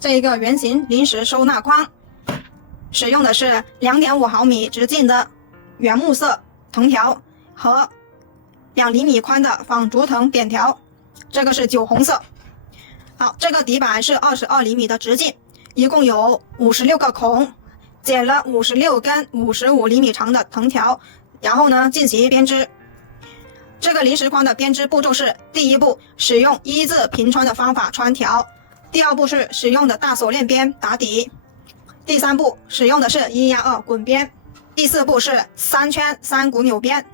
这一个圆形临时收纳筐，使用的是2.5毫米直径的原木色藤条和2厘米宽的纺竹藤扁条，这个是酒红色。好，这个底板是22厘米的直径，一共有56个孔，剪了56根55厘米长的藤条，然后呢进行编织。这个临时筐的编织步骤是：第一步，使用一字平穿的方法穿条；第二步是使用的大锁链边打底；第三步使用的是1压2滚边；第四步是3圈3股扭边。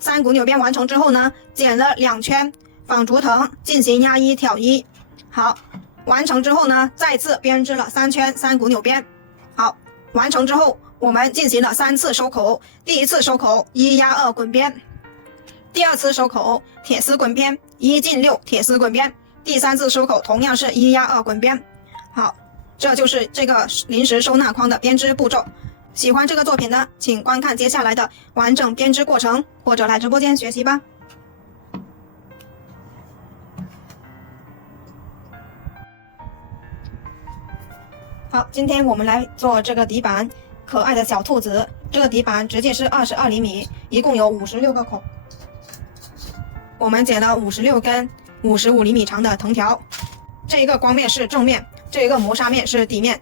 3股扭边完成之后呢，剪了2圈纺竹藤进行压1挑1。好，完成之后呢，再次编织了3圈3股扭边。好，完成之后，我们进行了3次收口。第一次收口1压2滚边，第二次收口铁丝滚边1进6铁丝滚边，第三次收口同样是1压2滚边。好，这就是这个临时收纳筐的编织步骤。喜欢这个作品的，请观看接下来的完整编织过程，或者来直播间学习吧。好，今天我们来做这个底板，可爱的小兔子。这个底板直径是22厘米，一共有56个孔。我们剪了56根55厘米长的藤条，这一个光面是正面，这一个磨砂面是底面。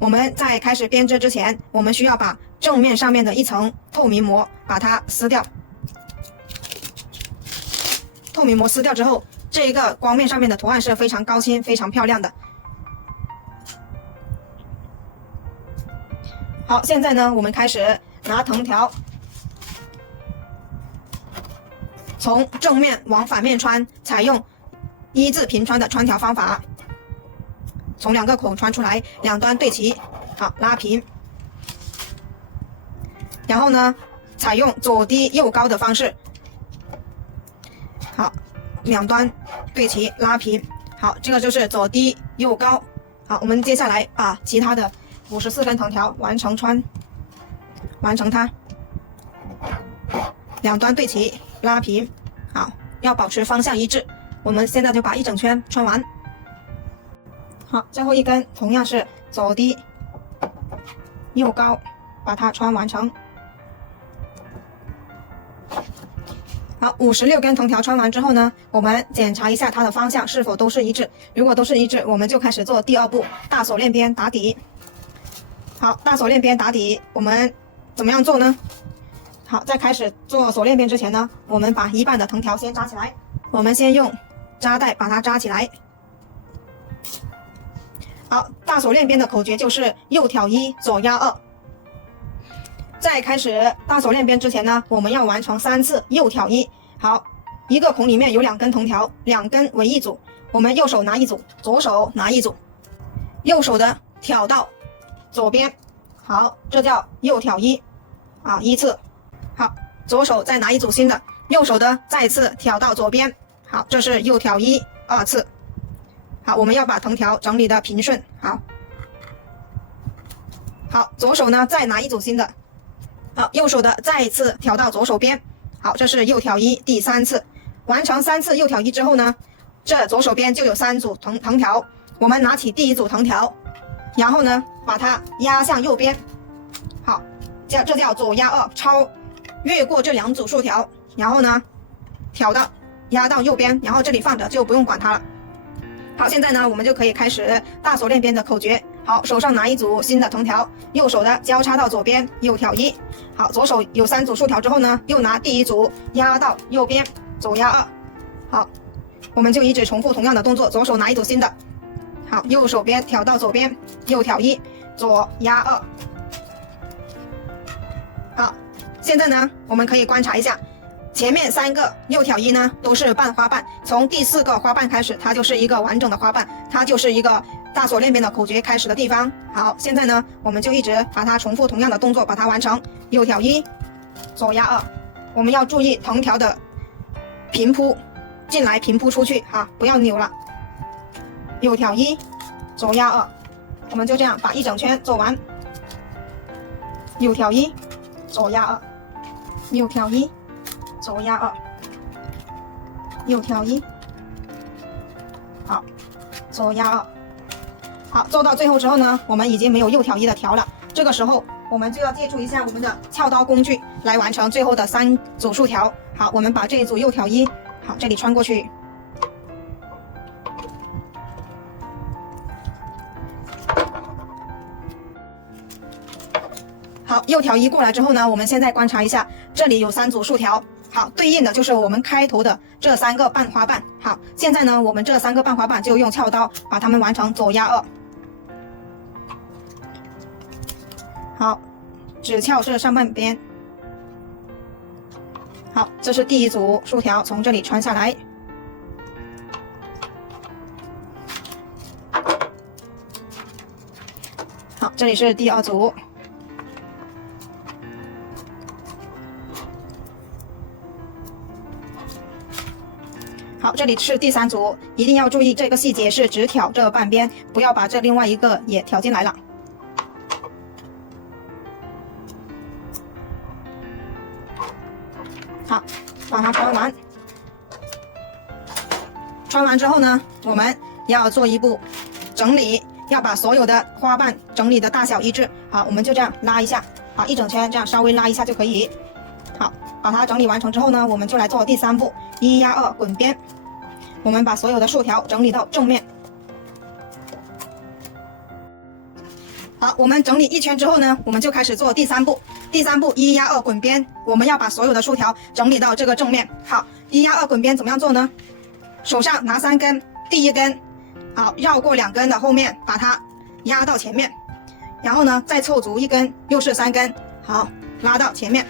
我们在开始编织之前，我们需要把正面上面的一层透明膜把它撕掉。透明膜撕掉之后，这一个光面上面的图案是非常高清、非常漂亮的。好，现在呢，我们开始拿藤条从正面往反面穿，采用一字平穿的穿条方法，从2个孔穿出来，两端对齐，好，拉平。然后呢，采用左低右高的方式，好，两端对齐拉平。好，这个就是左低右高。好，我们接下来把其他的54根藤条完成它，两端对齐拉平。好，要保持方向一致。我们现在就把一整圈穿完。好，最后一根同样是左低右高，把它穿完成。好，56根藤条穿完之后呢，我们检查一下它的方向是否都是一致。如果都是一致，我们就开始做第二步，大锁链边打底。好，大锁链边打底，我们怎么样做呢？好，在开始做锁链边之前呢，我们把一半的藤条先扎起来。我们先用扎带把它扎起来。好，大锁链边的口诀就是右挑1，左压2。在开始大锁链边之前呢，我们要完成3次右挑1。好，一个孔里面有2根藤条，2根为一组，我们右手拿一组，左手拿一组，右手的挑到左边。好，这叫右挑1啊，1次。好，左手再拿一组新的，右手的再次挑到左边。好，这是右挑1 2次。好，我们要把藤条整理的平顺。好，左手呢再拿一组新的。好，右手的再一次挑到左手边。好，这是右挑1第3次。完成3次右挑1之后呢，这左手边就有3组藤条。我们拿起第一组藤条，然后呢把它压向右边。好，这叫左压2，越过这2组竖条，然后呢压到右边，然后这里放着就不用管它了。好，现在呢我们就可以开始大锁链边的口诀。好，手上拿一组新的藤条，右手的交叉到左边，右挑1。好，左手有3组竖条之后呢，又拿第一组压到右边，左压2。好，我们就一直重复同样的动作，左手拿一组新的。好，右手边挑到左边，右挑1，左压2。好，现在呢我们可以观察一下，前面3个右挑1呢都是半花瓣，从第4个花瓣开始，它就是一个完整的花瓣，它就是一个大锁链边的口诀开始的地方。好，现在呢我们就一直把它重复同样的动作把它完成，右挑1，左压2。我们要注意藤条的平铺，进来平铺出去不要扭了。右挑1，左压2。我们就这样把一整圈做完。右挑1，左压2，右挑1，左压2，右挑1，好，左压2。好，做到最后之后呢，我们已经没有右挑一的条了。这个时候我们就要借助一下我们的撬刀工具来完成最后的3组竖条。好，我们把这一组右挑一，好，这里穿过去。好，右挑一过来之后呢，我们现在观察一下，这里有3组竖条。好，对应的就是我们开头的这3个半花瓣。好，现在呢，我们这3个半花瓣就用撬刀把它们完成左压2。好，只撬这上半边。好，这是第1组竖条，从这里穿下来。好，这里是第2组。好，这里是第3组，一定要注意这个细节是只挑这半边，不要把这另外一个也挑进来了。好，把它穿完。穿完之后呢，我们要做一步整理，要把所有的花瓣整理的大小一致。好，我们就这样拉一下，好，一整圈这样稍微拉一下就可以。好，把它整理完成之后呢，我们就来做第3步，1压2滚边。我们把所有的竖条整理到正面。好，我们整理一圈之后呢，我们就开始做第3步。第3步1压2滚边，我们要把所有的竖条整理到这个正面。好，1压2滚边怎么样做呢？手上拿3根，第1根，好，绕过2根的后面，把它压到前面，然后呢，再凑足1根，又是3根，好，拉到前面。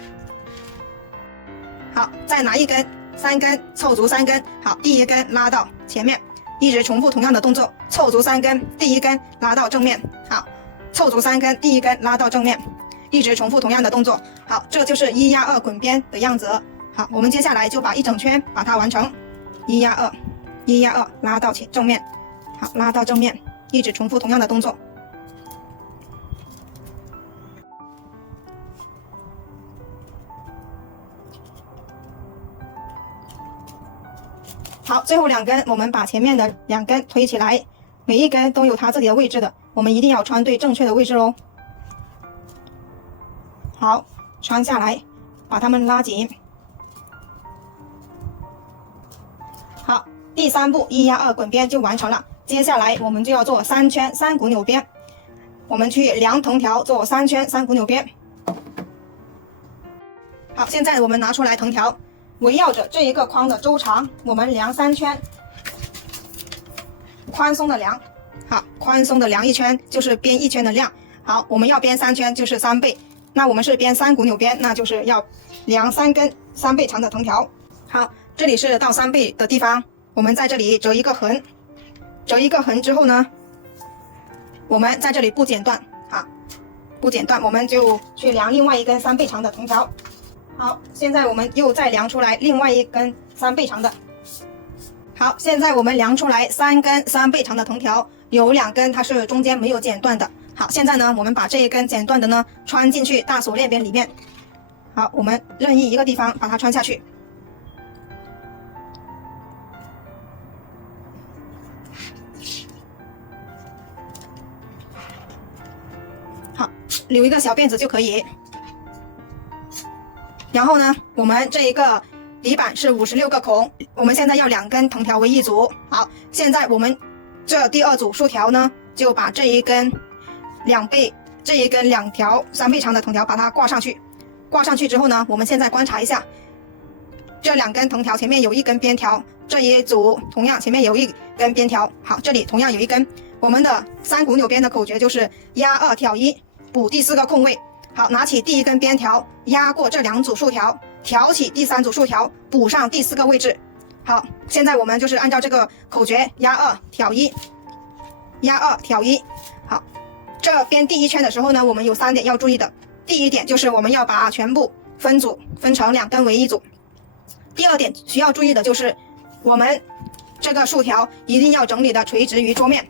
好，再拿1根，3根凑足3根，好，第1根拉到前面，一直重复同样的动作，凑足3根，第1根拉到正面，好，凑足3根，第1根拉到正面，一直重复同样的动作。好，这就是1压2滚边的样子。好，我们接下来就把一整圈把它完成，1压2，1压2拉到正面，好，拉到正面，一直重复同样的动作。好，最后2根，我们把前面的2根推起来，每一根都有它自己的位置的，我们一定要穿对正确的位置哦。好，穿下来，把它们拉紧。好，第3步1压2滚边就完成了。接下来我们就要做3圈3股扭边，我们去量藤条做3圈3股扭边。好，现在我们拿出来藤条，围绕着这一个框的周长，我们量3圈，宽松的量。好，宽松的量1圈就是编1圈的量。好，我们要编3圈就是3倍，那我们是编3股扭边，那就是要量3根3倍长的藤条。好，这里是到3倍的地方，我们在这里折一个痕，折一个痕之后呢，我们在这里不剪断，啊，不剪断，我们就去量另外一根3倍长的藤条。好，现在我们又再量出来另外一根3倍长的。好，现在我们量出来3根3倍长的藤条，有2根它是中间没有剪断的。好，现在呢，我们把这一根剪断的呢穿进去大锁链边里面。好，我们任意一个地方把它穿下去。好，留一个小辫子就可以。然后呢，我们这一个底板是56个孔，我们现在要2根藤条为一组。好，现在我们这第2组竖条呢，就把这一根2条3倍长的藤条把它挂上去。挂上去之后呢，我们现在观察一下，这2根藤条前面有1根边条，这一组同样前面有1根边条。好，这里同样有1根。我们的3股扭边的口诀就是压2挑1，补第4个空位。好，拿起第1根边条，压过这2组竖条，挑起第3组竖条，补上第4个位置。好，现在我们就是按照这个口诀压2挑1，压2挑1。好，这编第1圈的时候呢，我们有3点要注意的。第1点就是我们要把全部分组，分成2根为一组。第2点需要注意的就是我们这个竖条一定要整理的垂直于桌面，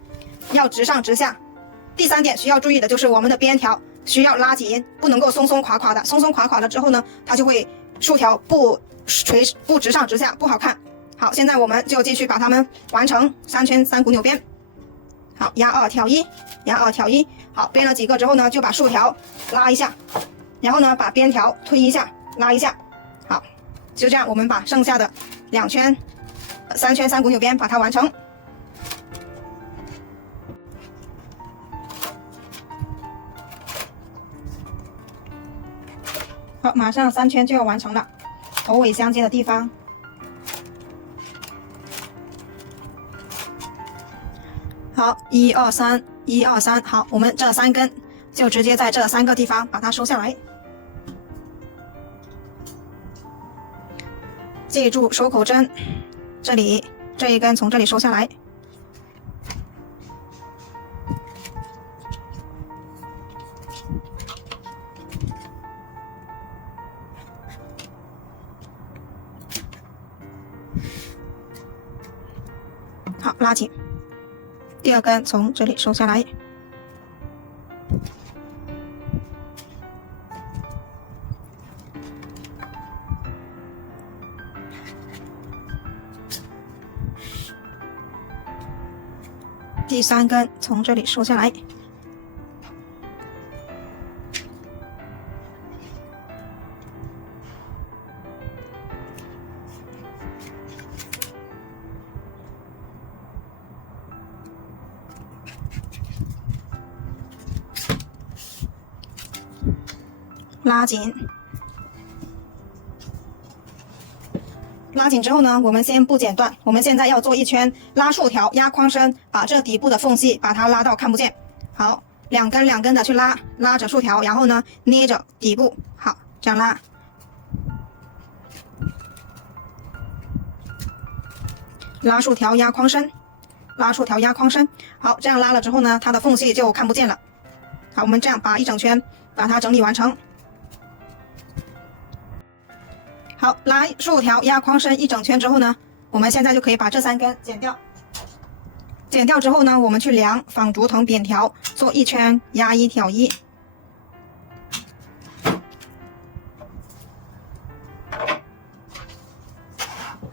要直上直下。第3点需要注意的就是我们的边条需要拉紧，不能够松松垮垮的，松松垮垮了之后呢，它就会竖条不直上直下，不好看。好，现在我们就继续把它们完成3圈3股扭边。好，压2挑1，压2挑1。好，编了几个之后呢，就把竖条拉一下，然后呢把边条推一下，拉一下。好，就这样，我们把剩下的3圈3股纽边把它完成。好，马上3圈就要完成了，头尾相接的地方。好，1、2、3， 1、2、3。好，我们这3根就直接在这3个地方把它收下来。记住收口针，这里这一根从这里收下来。好，拉紧。第2根从这里收下来。第3根从这里收下来。拉紧，拉紧之后呢，我们先不剪断，我们现在要做一圈拉竖条压框身，把这底部的缝隙把它拉到看不见。好，2根2根的去拉，拉着竖条，然后呢捏着底部，好，这样拉，拉竖条压框身，拉竖条压框身。好，这样拉了之后呢，它的缝隙就看不见了。好，我们这样把一整圈把它整理完成。好，拉竖条压框身一整圈之后呢，我们现在就可以把这3根剪掉。剪掉之后呢，我们去量纺竹藤扁条，做1圈压1挑1。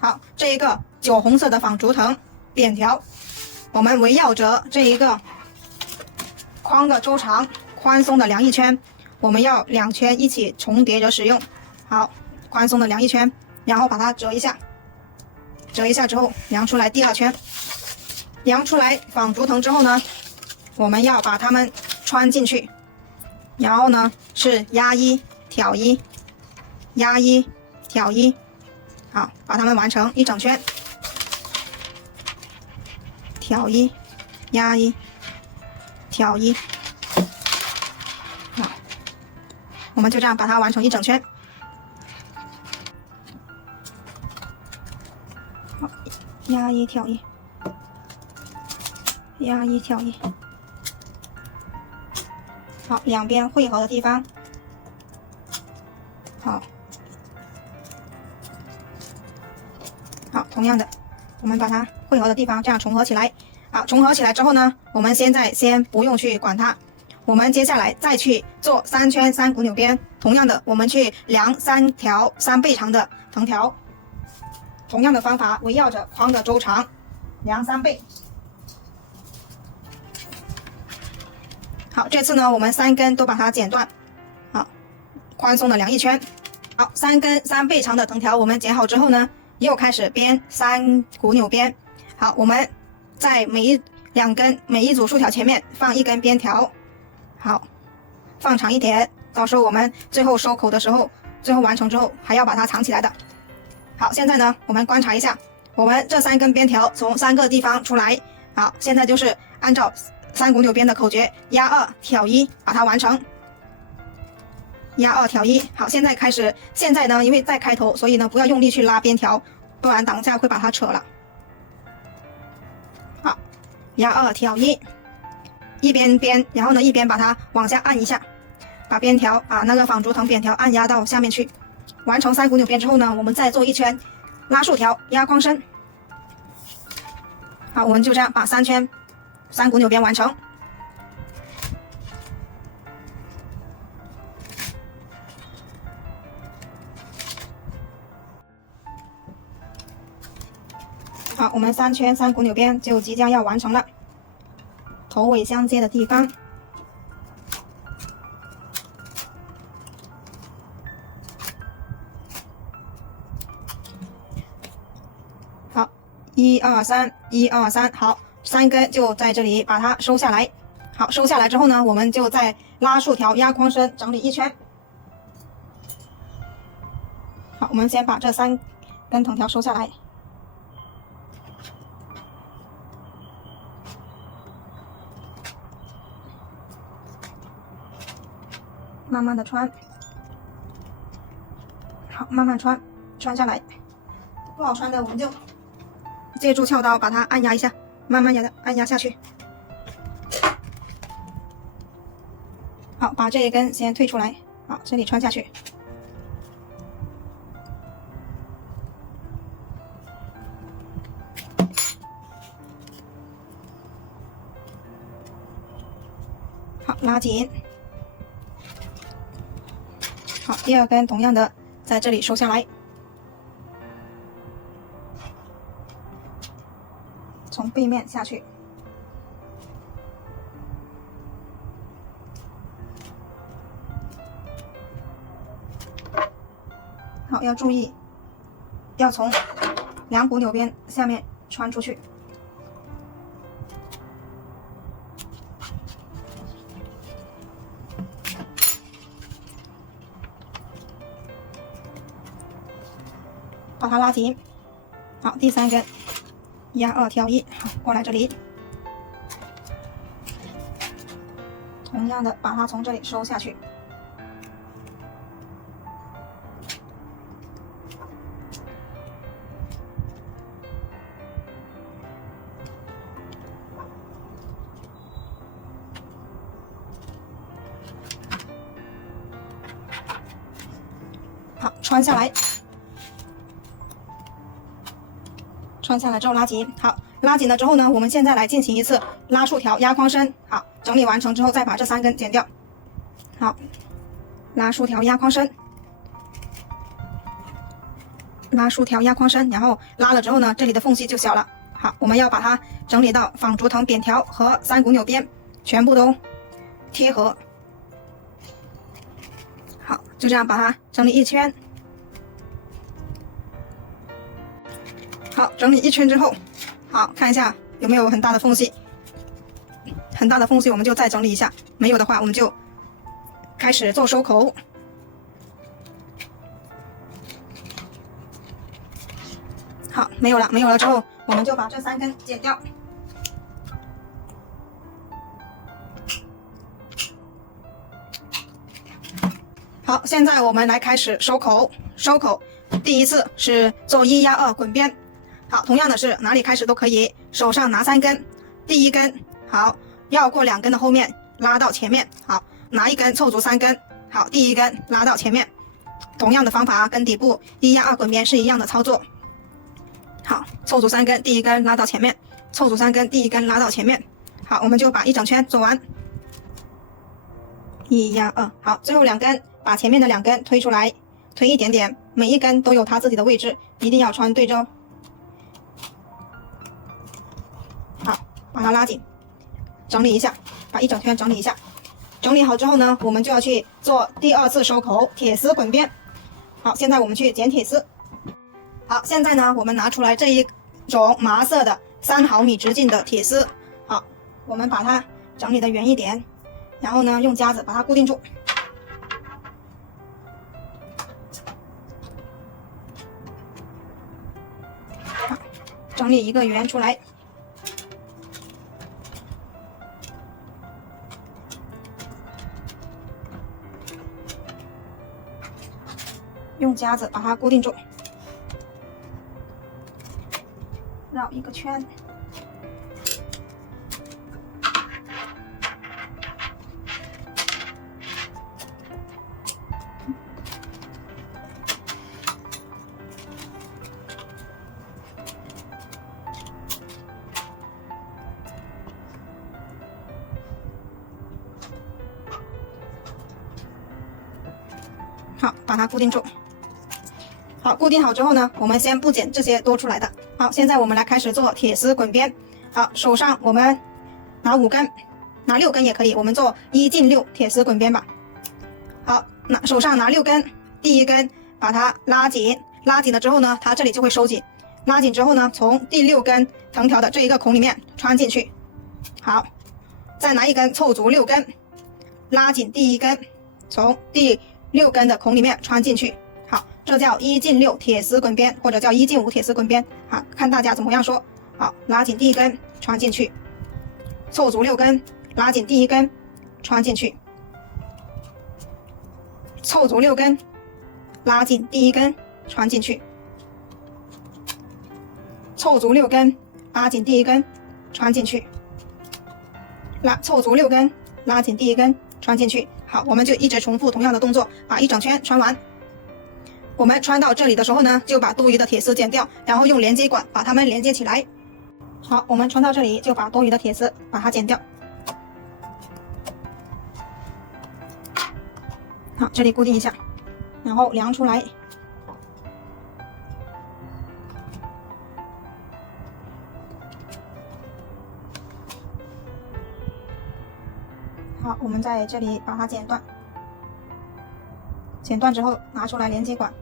好，这一个酒红色的纺竹藤扁条，我们围绕着这一个框的周长宽松的量1圈，我们要2圈一起重叠着使用。好，宽松的量1圈，然后把它折一下，折一下之后量出来第2圈，量出来纺竹藤之后呢，我们要把它们穿进去，然后呢是压1挑1，压1挑1。好，把它们完成一整圈，挑1，压1，挑1。好，我们就这样把它完成一整圈。好，压1挑1，压1挑1。好，两边汇合的地方，好。好，同样的，我们把它汇合的地方这样重合起来。好，重合起来之后呢，我们现在先不用去管它，我们接下来再去做3圈3股纽边。同样的，我们去量3条3倍长的藤条，同样的方法，围绕着框的周长量3倍。好，这次呢，我们3根都把它剪断，好，宽松的量1圈。好，3根3倍长的藤条我们剪好之后呢，又开始编3股纽边。好，我们在每一组竖条前面放1根边条，好，放长一点，到时候我们最后收口的时候，最后完成之后还要把它藏起来的。好，现在呢，我们观察一下，我们这3根边条从3个地方出来。好，现在就是按照3股纽边的口诀，压2挑1，把它完成。压2挑1。好，现在开始。现在呢，因为在开头，所以呢不要用力去拉边条，不然等下会把它扯了。好，压2挑1，一边编，然后呢一边把它往下按一下，把边条把那个纺竹藤扁条按压到下面去。完成3股纽边之后呢，我们再做1圈拉竖条压框身。好，我们就这样把3圈3股纽边完成。好，我们3圈3股纽边就即将要完成了。头尾相接的地方。好，1、2、3， 1、2、3，好，3根就在这里把它收下来。好，收下来之后呢，我们就再拉竖条压框身整理一圈。好，我们先把这3根藤条收下来。慢慢的穿，好，慢慢穿，穿下来。不好穿的我们就借助撬刀把它按压一下，慢慢的按压下去。好，把这一根先退出来，好，这里穿下去。好，拉紧。好，第2根同样的在这里收下来，从背面下去。好，要注意，要从2股纽边下面穿出去。把它拉紧。好，第3根压2挑1，好，过来这里，同样的把它从这里收下去。好，穿下来。穿下来之后拉紧，好，拉紧了之后呢，我们现在来进行一次拉竖条压框身。好，整理完成之后再把这3根剪掉。好，拉竖条压框身，拉竖条压框身，然后拉了之后呢，这里的缝隙就小了。好，我们要把它整理到纺竹藤扁条和3股纽边全部都贴合。好，就这样把它整理一圈。好，整理一圈之后，好，看一下有没有很大的缝隙，很大的缝隙我们就再整理一下，没有的话我们就开始做收口。好，没有了之后，我们就把这3根剪掉。好，现在我们来开始收口。收口第一次是做1压2滚边。好，同样的是哪里开始都可以，手上拿3根，第1根好，绕过2根的后面拉到前面，好，拿1根凑足3根，好，第1根拉到前面，同样的方法跟底部1压2滚边是一样的操作。好，凑足3根，第1根拉到前面，凑足3根，第1根拉到前面。好，我们就把一整圈做完。1压2，好，最后2根把前面的2根推出来，推一点点，每一根都有它自己的位置，一定要穿对着。好，把它拉紧，整理一下，把一整圈整理一下。整理好之后呢，我们就要去做第2次收口铁丝滚边。好，现在我们去剪铁丝。好，现在呢，我们拿出来这一种麻色的3毫米直径的铁丝。好，我们把它整理的圆一点，然后呢，用夹子把它固定住。好，整理一个圆出来。用夹子把它固定住，绕一个圈。好，把它固定住。好，固定好之后呢，我们先不剪这些多出来的。好，现在我们来开始做铁丝滚边。好，手上我们拿5根，拿6根也可以，我们做1进6铁丝滚边吧。好，手上拿6根，第1根把它拉紧，拉紧了之后呢，它这里就会收紧。拉紧之后呢，从第6根藤条的这一个孔里面穿进去。好，再拿1根凑足6根，拉紧第1根，从第6根的孔里面穿进去。好，这叫1进6铁丝滚边，或者叫1进5铁丝滚边。好，看大家怎么样说。好，拉紧第1根穿进去，凑足6根，拉紧第1根穿进去，凑足6根，拉紧第1根穿进去，凑足6根，拉紧第1根穿进去，凑足6根，拉紧第1根穿进去。好，我们就一直重复同样的动作，把一整圈穿完。我们穿到这里的时候呢，就把多余的铁丝剪掉，然后用连接管把它们连接起来。好，我们穿到这里就把多余的铁丝把它剪掉。好，这里固定一下，然后量出来。好，我们在这里把它剪断，剪断之后拿出来连接管。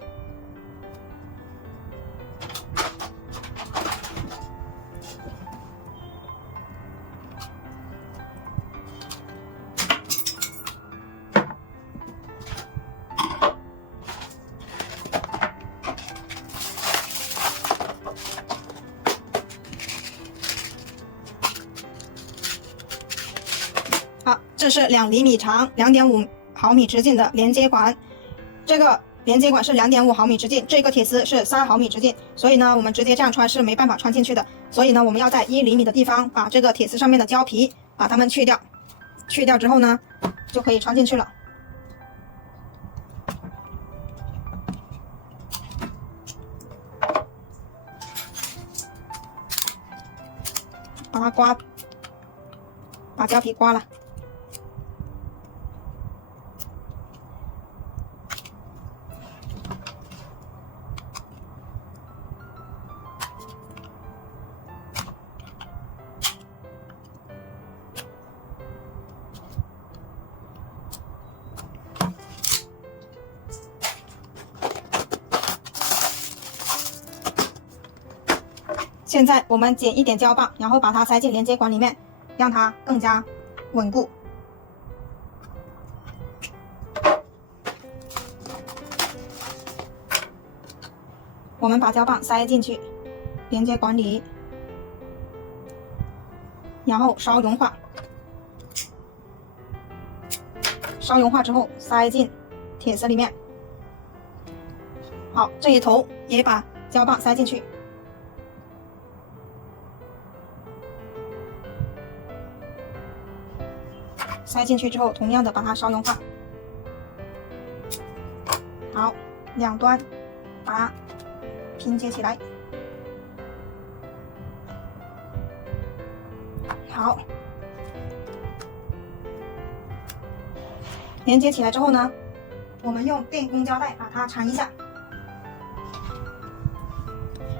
好，这是2厘米长、2.5毫米直径的连接管。这个连接管是2.5毫米直径，这个铁丝是3毫米直径，所以呢，我们直接这样穿是没办法穿进去的。所以呢，我们要在1厘米的地方把这个铁丝上面的胶皮把它们去掉，去掉之后呢，就可以穿进去了。把它刮，把胶皮刮了。现在我们剪一点胶棒，然后把它塞进连接管里面，让它更加稳固。我们把胶棒塞进去连接管里，然后烧融化。烧融化之后塞进铁丝里面。好，这一头也把胶棒塞进去。塞进去之后，同样的把它烧融化。好，两端把它拼接起来。好，连接起来之后呢，我们用电工胶带把它缠一下。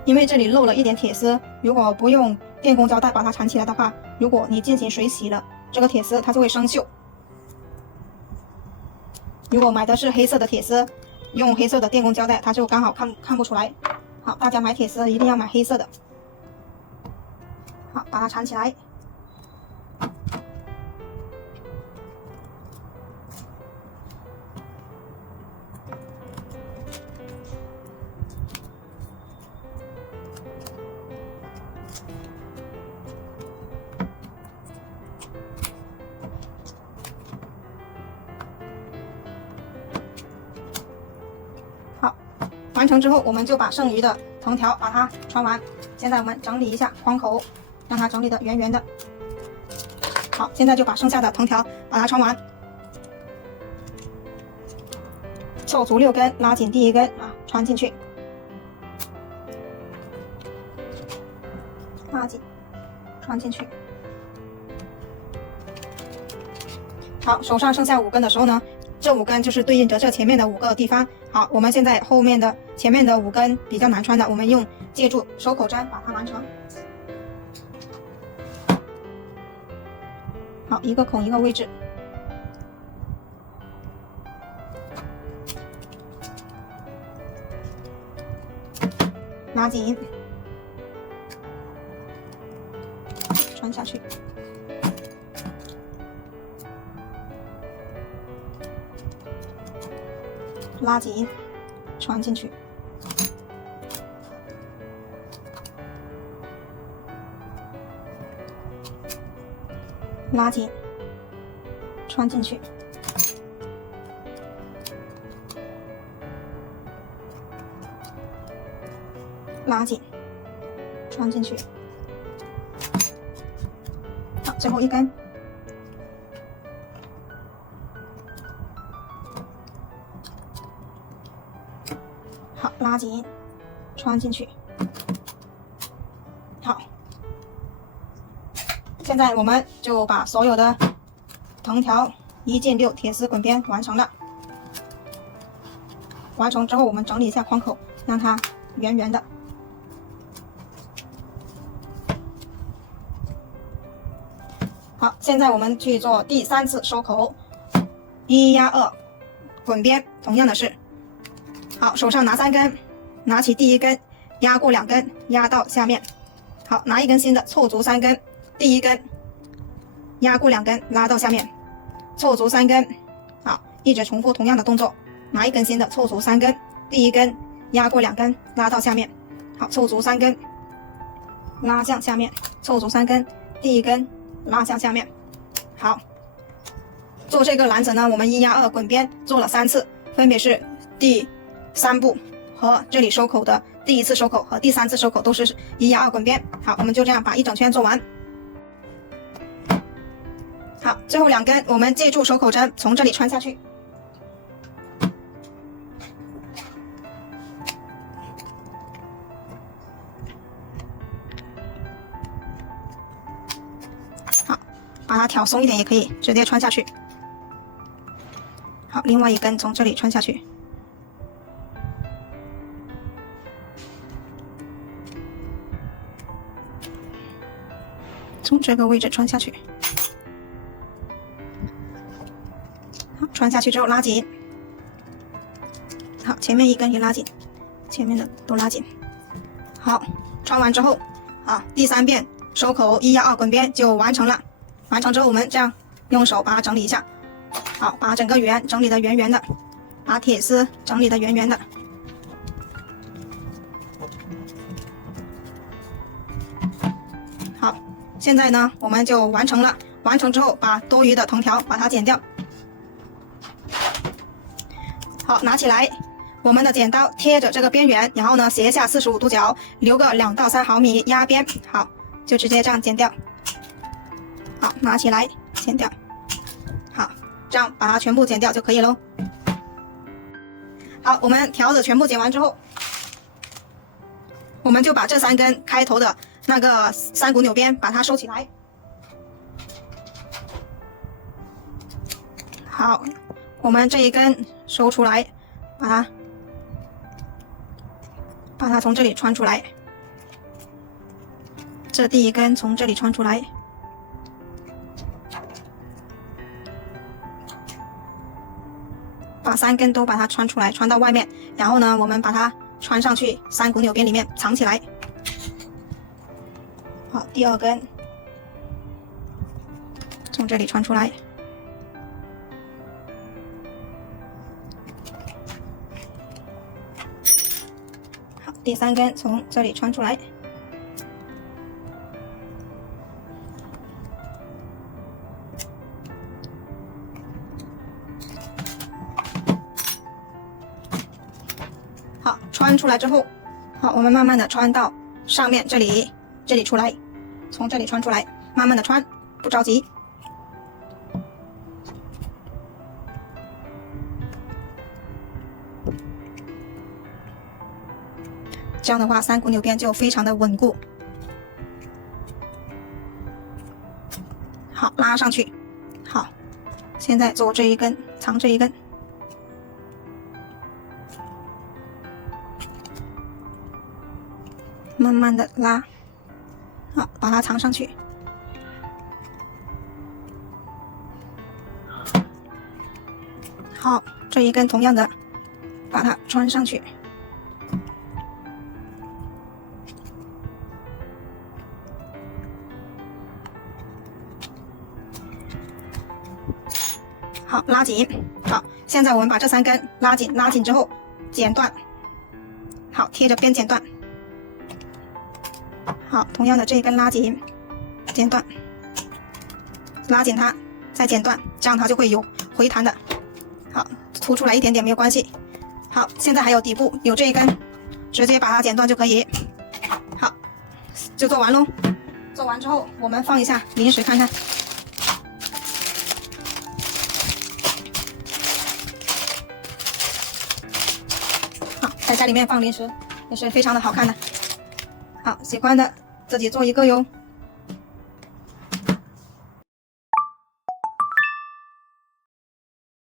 因为这里漏了一点铁丝，如果不用电工胶带把它缠起来的话，如果你进行水洗了，这个铁丝它就会生锈。如果买的是黑色的铁丝，用黑色的电工胶带，它就刚好看不出来。好，大家买铁丝一定要买黑色的。好，把它缠起来。好，完成之后，我们就把剩余的藤条把它穿完。现在我们整理一下框口，让它整理的圆圆的。好，现在就把剩下的藤条把它穿完，凑足6根，拉紧第1根啊，穿进去，拉紧，穿进去。好，手上剩下5根的时候呢，这5根就是对应着这前面的5个地方。好，我们现在后面的前面的5根比较难穿的，我们用借助收口针把它完成。好，一个孔一个位置，拉紧，穿下去，拉紧，穿进去，拉紧，穿进去，拉紧，穿进去。好，最后一根，好，拉紧，穿进去。好，现在我们就把所有的藤条1进6铁丝滚边完成了。完成之后，我们整理一下框口，让它圆圆的。好，现在我们去做第3次收口，1压2滚边，同样的是，好，手上拿3根，拿起第1根，压过2根，压到下面。好，拿一根新的，凑足3根，第1根压过2根，拉到下面，凑足3根。好，一直重复同样的动作，拿一根新的，凑足3根，第1根压过2根，拉到下面。好，凑足3根，拉向下面，凑足3根，第1根拉向下面。好，做这个篮子呢，我们1压2滚边做了3次，分别是第3步和这里收口的第1次收口和第3次收口都是1压2滚边。好，我们就这样把一整圈做完。好，最后2根我们借助收口针从这里穿下去。好，把它挑松一点也可以，直接穿下去。好，另外一根从这里穿下去。从这个位置穿下去。好，穿下去之后拉紧。好，前面一根也拉紧，前面的都拉紧。好，穿完之后，第3遍收口1压2滚边就完成了。完成之后，我们这样用手把它整理一下。好，把整个圆整理的圆圆的，把铁丝整理的圆圆的。好，现在呢，我们就完成了。完成之后，把多余的藤条把它剪掉。好，拿起来，我们的剪刀贴着这个边缘，然后呢斜下45度角，留个2到3毫米压边。好，就直接这样剪掉。好，拿起来剪掉。好，这样把它全部剪掉就可以喽。好，我们条子全部剪完之后，我们就把这3根开头的那个3股纽边把它收起来。好，我们这一根收出来，把它从这里穿出来。这第1根从这里穿出来。把3根都把它穿出来，穿到外面，然后呢，我们把它穿上去3股纽边里面藏起来。好，第2根从这里穿出来。好，第3根从这里穿出来。好，穿出来之后，好，我们慢慢的穿到上面这里出来，从这里穿出来，慢慢的穿，不着急。这样的话，3股纽边就非常的稳固。好，拉上去。好，现在做这一根，藏这一根。慢慢的拉，好，把它藏上去。好，这一根同样的把它穿上去。好，拉紧。好，现在我们把这3根拉紧，拉紧之后剪断。好，贴着边剪断。好，同样的这一根拉紧，剪断，拉紧它，再剪断，这样它就会有回弹的。好，凸出来一点点没有关系。好，现在还有底部有这一根，直接把它剪断就可以。好，就做完喽。做完之后，我们放一下零食看看。好，在家里面放零食也是非常的好看的。好，喜欢的自己做一个哟。